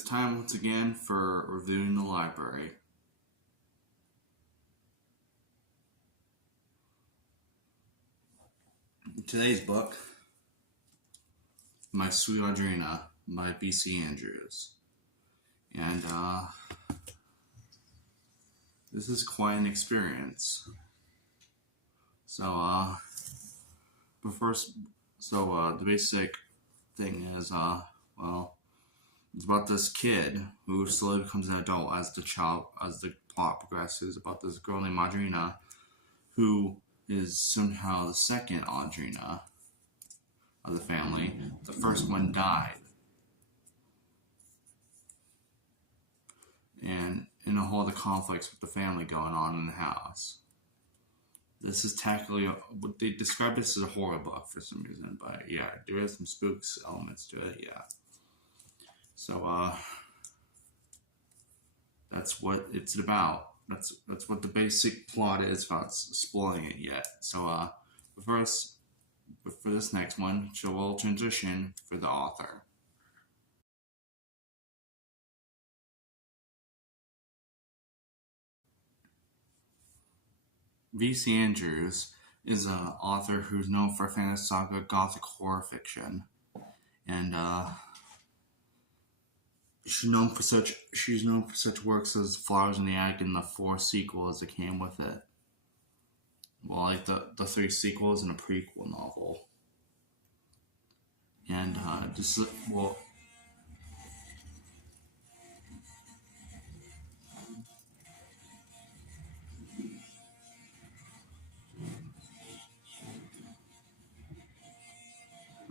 is time once again for reviewing the library. Today's book, My Sweet Audrina by B.C. Andrews. And this is quite an experience. So the basic thing is, it's about this kid who slowly becomes an adult as the plot progresses, about this girl named Audrina, who is somehow the second Audrina of the family. The first one died. And in a whole other conflicts with the family going on in the house. This is technically, they describe this as a horror book for some reason, but yeah, there is some spooks elements to it, yeah. So, that's what it's about. That's what the basic plot is about spoiling it yet. So, but for this next one, we'll transition for the author. B.C. Andrews is an author who's known for fantasy saga gothic horror fiction. And, she's known for such works as Flowers in the Attic and the 4 sequels that came with it. Well, like the 3 sequels and a prequel novel. And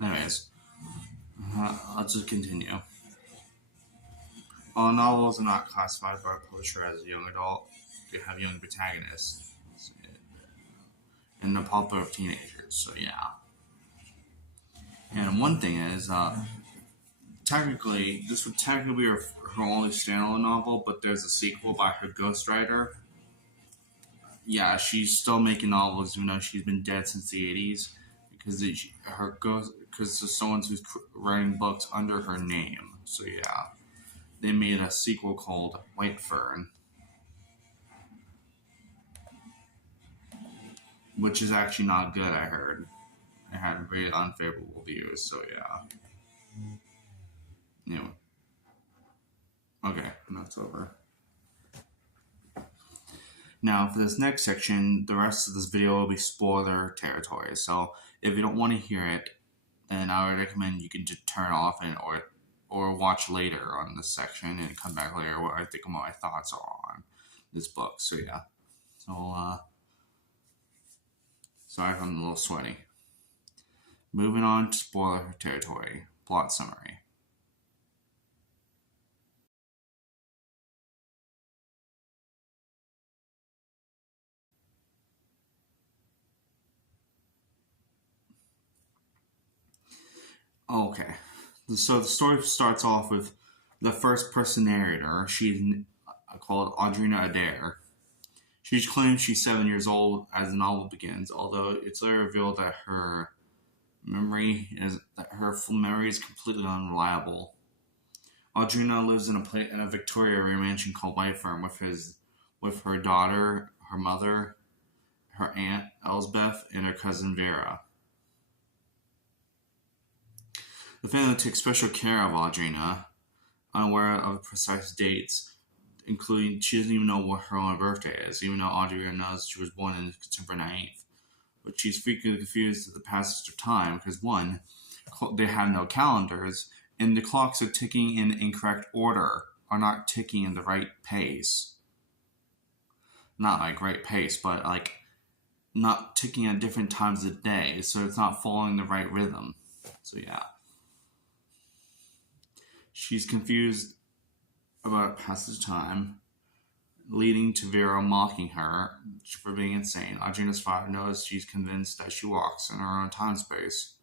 anyways, let's just continue. All novels are not classified by a publisher as a young adult. They have young protagonists and the popular of teenagers, so yeah. And one thing is, technically, this would technically be her only standalone novel, but there's a sequel by her ghostwriter. Yeah, she's still making novels even though she's been dead since the 80s, because there's someone who's writing books under her name. So yeah, they made a sequel called White Fern, which is actually not good, I heard. It had very unfavorable views, so yeah. Anyway. Okay, that's over. Now, for this next section, the rest of this video will be spoiler territory. So, if you don't want to hear it, then I would recommend you can just turn off or watch later on this section and come back later where I think what my thoughts are on this book. So, yeah. So, sorry if I'm a little sweaty. Moving on to spoiler territory. Plot summary. Okay, so the story starts off with the first person narrator. She's called Audrina Adair. She claims she's 7 years old as the novel begins, although it's later revealed that her memory is completely unreliable. Audrina lives in a Victoria mansion called White Fern with her daughter, her mother, her aunt Elsbeth, and her cousin Vera. The family took special care of Audrina, unaware of precise dates, including she doesn't even know what her own birthday is, even though Audrina knows she was born on September 9th. But she's frequently confused at the passage of time because, one, they have no calendars, and the clocks are ticking in incorrect order, are not ticking in the right pace. Not like right pace, but like not ticking at different times of the day, so it's not following the right rhythm. So yeah. She's confused about passage of time, leading to Vera mocking her for being insane. Audrina's father knows she's convinced that she walks in her own time space.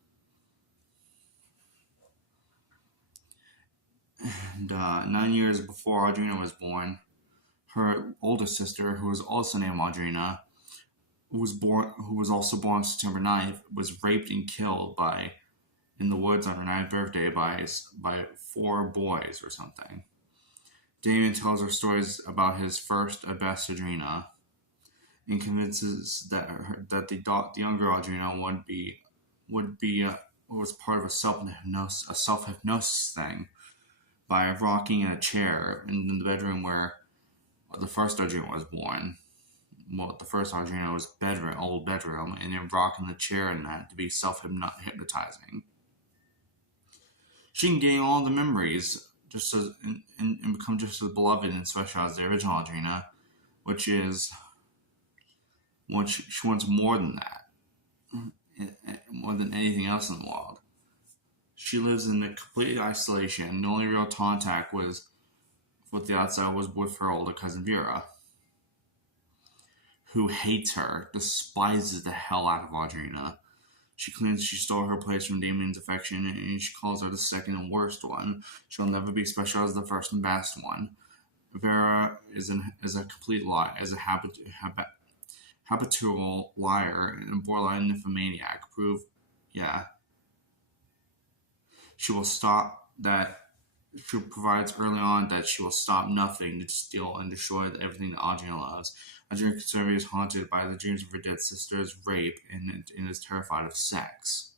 And 9 years before Audrina was born, her older sister, who was also named Audrina, who was also born September 9th, was raped and killed in the woods on her 9th birthday by 4 boys or something. Damien tells her stories about his first at best Audrina, and convinces that the younger Audrina would be was part of a self hypnosis thing by rocking in a chair in the bedroom where the first Audrina was born. Well, the first Audrina was old bedroom, and then rocking the chair in that to be self hypnotizing. She can gain all the memories just as and become just as beloved and special as the original Audrina, which she wants more than that, more than anything else in the world. She lives in a complete isolation. The only real contact with the outside was with her older cousin Vera, who hates her, despises the hell out of Audrina. She claims she stole her place from Damien's affection, and she calls her the second and worst one. She'll never be special as the first and best one. Vera is a complete lie, as a habitual liar and borderline nymphomaniac. She will stop that. She provides early on that she will stop nothing to steal and destroy everything that Audrina loves. Audrina Conservative is haunted by the dreams of her dead sister's rape and is terrified of sex.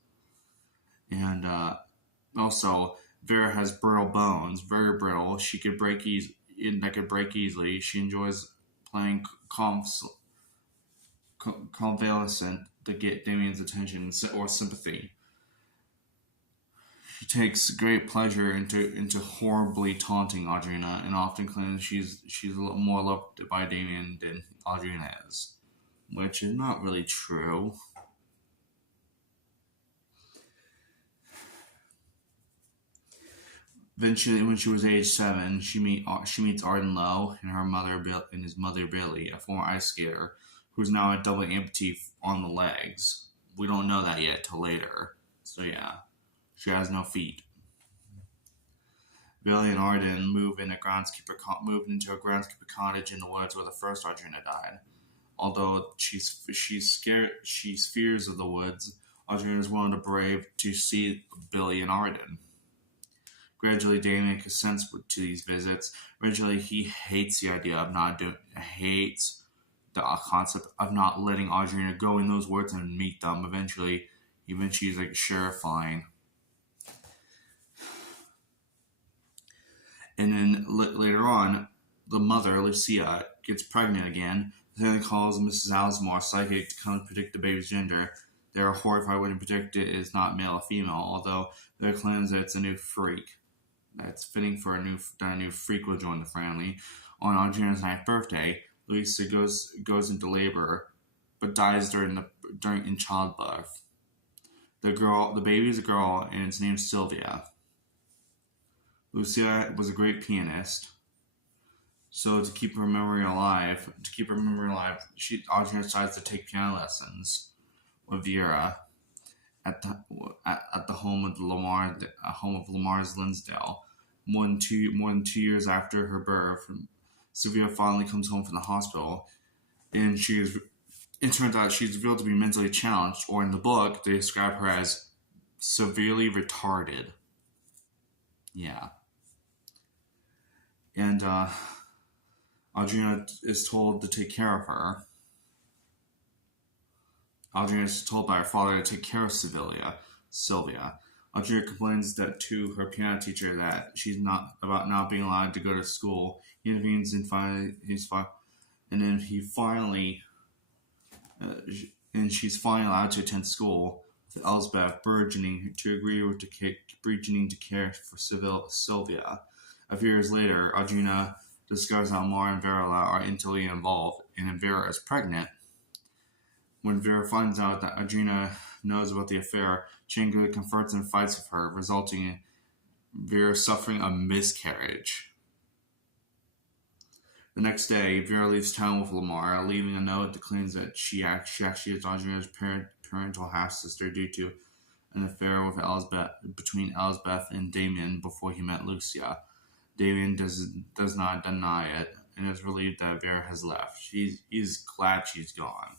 And also, Vera has brittle bones, very brittle. She could break easily. She enjoys playing convalescent to get Damien's attention or sympathy. She takes great pleasure into horribly taunting Audrina, and often claims she's a little more loved by Damien than Audrina is, which is not really true. Eventually, when she was age 7, she meets Arden Lowe and his mother Billy, a former ice skater who's now a double amputee on the legs. We don't know that yet till later. So yeah. She has no feet. Billy and Arden moved into a groundskeeper cottage in the woods where the first Audrina died. Although she's scared, she fears of the woods, Audrina is willing to brave to see Billy and Arden. Gradually, Damien consents to these visits. Originally, he hates the idea of hates the concept of not letting Audrina go in those woods and meet them. Eventually, he's like, sure, fine. And then later on, the mother, Lucia, gets pregnant again. Then calls Mrs. Alsmore, psychic, to come predict the baby's gender. They are horrified when they predict it is not male or female, although their claims that it's a new freak. That's fitting for a new freak will join the family. On Audrina's 9th birthday, Lucia goes into labor, but dies in childbirth. The baby is a girl, and it's named Sylvia. Lucia was a great pianist, so to keep her memory alive, Audrina decides to take piano lessons with Vera at the home of Lamar's Linsdale. More than 2 years after her birth, Sylvia finally comes home from the hospital, and it turns out she's revealed to be mentally challenged, or in the book, they describe her as severely retarded. Yeah. And Audrina is told to take care of her. Audrina is told by her father to take care of Sylvia. Audrina complains to her piano teacher that she's not being allowed to go to school. He intervenes and she's finally allowed to attend school, with Elsbeth burgeoning to care for Sylvia. A few years later, Audrina discovers how Mara and Vera are intimately involved, and Vera is pregnant. When Vera finds out that Audrina knows about the affair, she angrily confronts and fights with her, resulting in Vera suffering a miscarriage. The next day, Vera leaves town with Lamar, leaving a note that claims that she actually is Audrina's parental half-sister due to an affair between Elsbeth and Damien before he met Lucia. Damien does not deny it, and is relieved that Vera has left. He's glad she's gone.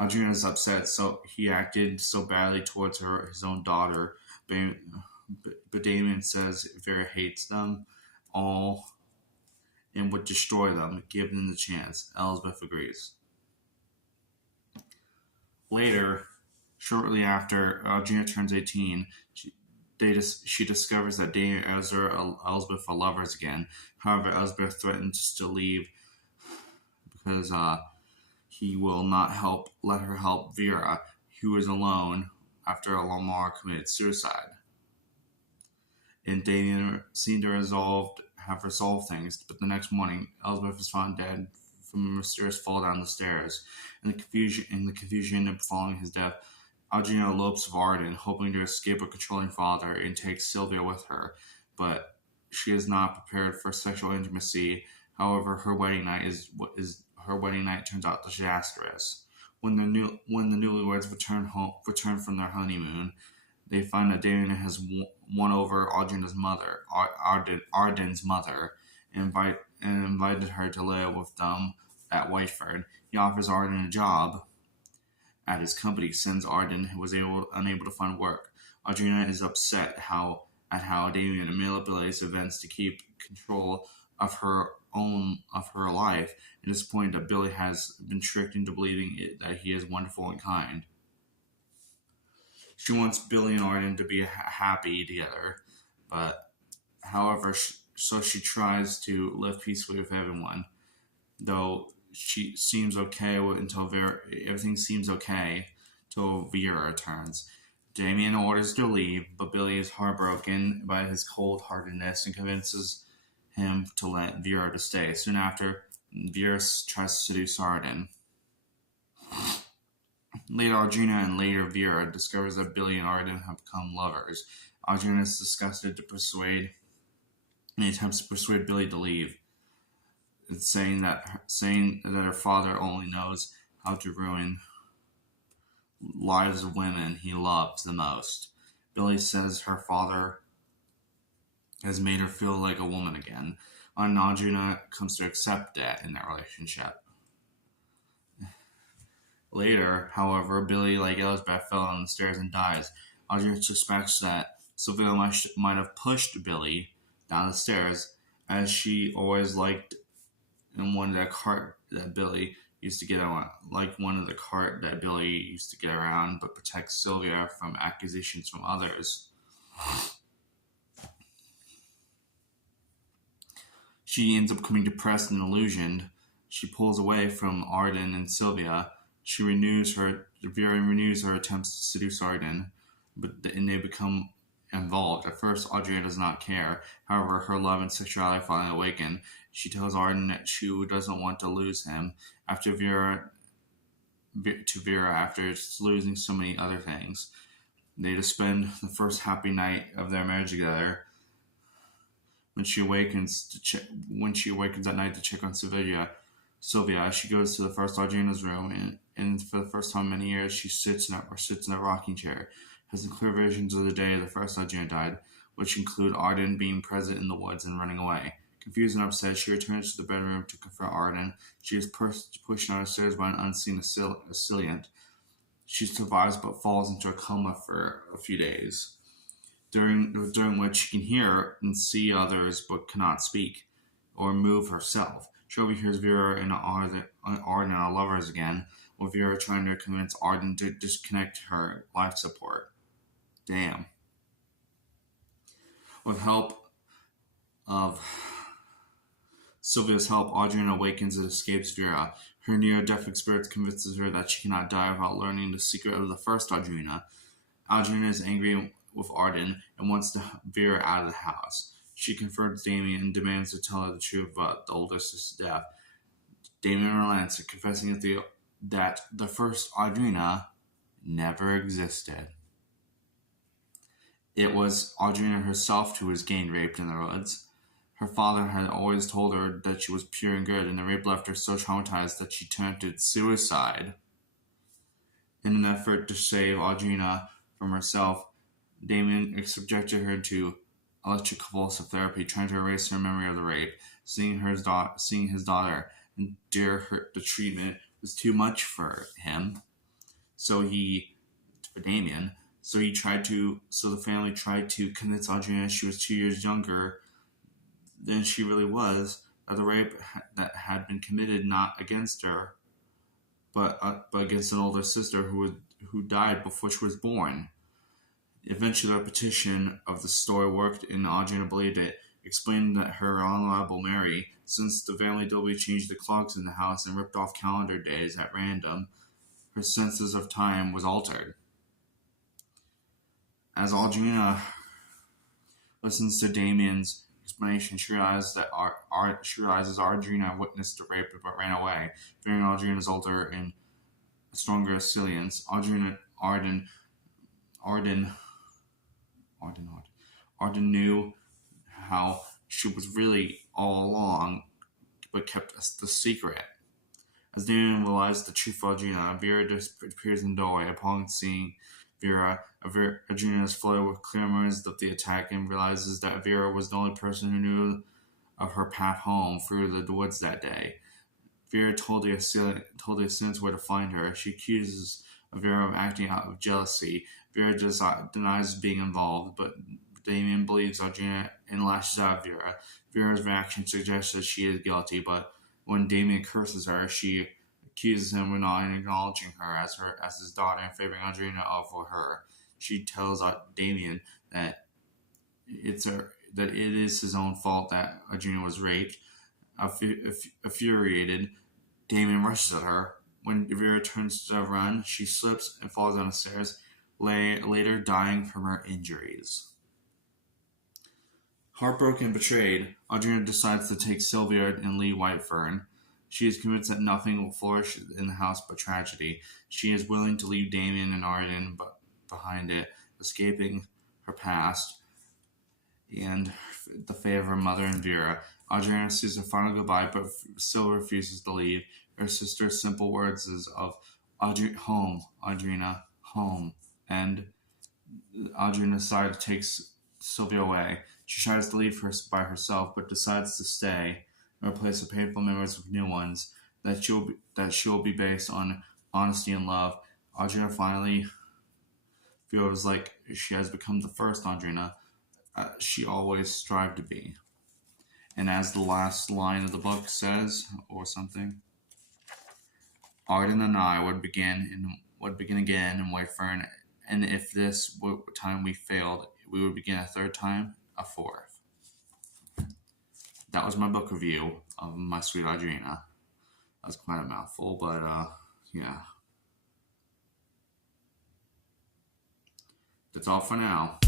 Audrina is upset, so he acted so badly towards his own daughter, but Damien says Vera hates them all, and would destroy them, given the chance. Elizabeth agrees. Later, shortly after Audrina turns 18, she discovers that Damien and Elizabeth are lovers again. However, Elizabeth threatens to leave because he will not let her help Vera, who is alone after Lamar committed suicide. And Damien seemed to have resolved things, but the next morning, Elizabeth is found dead from a mysterious fall down the stairs. In the confusion following his death, Audrina elopes with Arden, hoping to escape her controlling father and take Sylvia with her, but she is not prepared for sexual intimacy. However, her wedding night turns out disastrous. When the newlyweds return from their honeymoon, they find that Damien has won over Audrina's mother, Arden's mother, and invited her to live with them at Whiteford. He offers Arden a job at his company since Arden was unable to find work. Audrina is upset at how Damien manipulates events to keep control of her life, and disappointed that Billy has been tricked into believing that he is wonderful and kind. She wants Billy and Arden to be happy together, but however, so she tries to live peacefully with everyone, though she seems okay everything seems okay until Vera returns. Damien orders to leave, but Billy is heartbroken by his cold-heartedness and convinces him to let Vera to stay. Soon after, Vera tries to seduce Arden. Later, Audrina and later Vera discovers that Billy and Arden have become lovers. Audrina is disgusted and attempts to persuade Billy to leave, saying that her father only knows how to ruin lives of women he loves the most. Billy says her father has made her feel like a woman again, and Audrina comes to accept that in their relationship. Later, however, Billy, like Elizabeth, fell down the stairs and dies. Audrina suspects that Sylvia might have pushed Billy down the stairs, as she always liked and wanted a cart that Billy used to get around, but protects Sylvia from accusations from others. She ends up becoming depressed and illusioned. She pulls away from Arden and Sylvia. Vera renews her attempts to seduce Arden, and they become involved. At first, Audrina does not care. However, her love and sexuality finally awaken. She tells Arden that she doesn't want to lose him after losing so many other things. They just spend the first happy night of their marriage together. When she awakens at night to check on Sylvia, she goes to the first Audrina's room, and for the first time in many years, she sits in a rocking chair. Has some clear visions of the day the first Audrina died, which include Arden being present in the woods and running away. Confused and upset, she returns to the bedroom to confront Arden. She is pushed down the stairs by an unseen assailant. She survives but falls into a coma for a few days, during which she can hear and see others but cannot speak or move herself. She overhears Vera and Arden are lovers again, with Vera trying to convince Arden to disconnect her life support. Damn. With Sylvia's help, Audrina awakens and escapes Vera. Her near-death experience convinces her that she cannot die without learning the secret of the first Audrina. Audrina is angry with Arden and wants Vera out of the house. She confronts Damien and demands to tell her the truth about the older sister's death. Damien relents, confessing that the first Audrina never existed. It was Audrina herself who was gang raped in the woods. Her father had always told her that she was pure and good, and the rape left her so traumatized that she attempted suicide. In an effort to save Audrina from herself, Damien subjected her to electroconvulsive therapy, trying to erase her memory of the rape. Seeing his daughter endure the treatment was too much for him. So the family tried to convince Audrina she was 2 years younger than she really was, that the rape that had been committed not against her, but against an older sister who died before she was born. Eventually, a repetition of the story worked, and Audrina believed it, explaining that her unreliable Mary, since the family deliberately changed the clocks in the house and ripped off calendar days at random, her senses of time was altered. As Audrina listens to Damien's explanation, she realizes Audrina witnessed the rape but ran away. Fearing Audrina's older and stronger resilience, Arden knew how she was really all along, but kept the secret. As Damien realized the truth of Audrina, Vera appears in the doorway. Upon seeing Vera, Audrina is flooded with clear memories of the attack and realizes that Vera was the only person who knew of her path home through the woods that day. Vera told the assailants where to find her. She accuses Vera of acting out of jealousy. Vera denies being involved, but Damien believes Audrina and lashes out at Vera. Vera's reaction suggests that she is guilty, but when Damien curses her, she accuses him of not acknowledging her as his daughter and favoring Audrina over her. She tells Damien that it is his own fault that Audrina was raped. Infuriated, Damien rushes at her. When Vera turns to run, she slips and falls down the stairs, later dying from her injuries. Heartbroken and betrayed, Audrina decides to take Sylvia and leave Whitefern. She is convinced that nothing will flourish in the house but tragedy. She is willing to leave Damien and Arden behind it, escaping her past and the fate of her mother and Vera. Audrina sees a final goodbye, but still refuses to leave. Her sister's simple words is of home, Audrina, home. And Audrina decides to take Sylvia away. She tries to leave her by herself, but decides to stay and replace the painful memories with new ones that she will be based on honesty and love. Audrina finally feels like she has become the first Audrina she always strived to be. And as the last line of the book says, or something, Arden and I would begin again in Whitefern, and if this time we failed, we would begin a third time, a fourth. That was my book review of My Sweet Audrina. That was quite a mouthful, but yeah. That's all for now.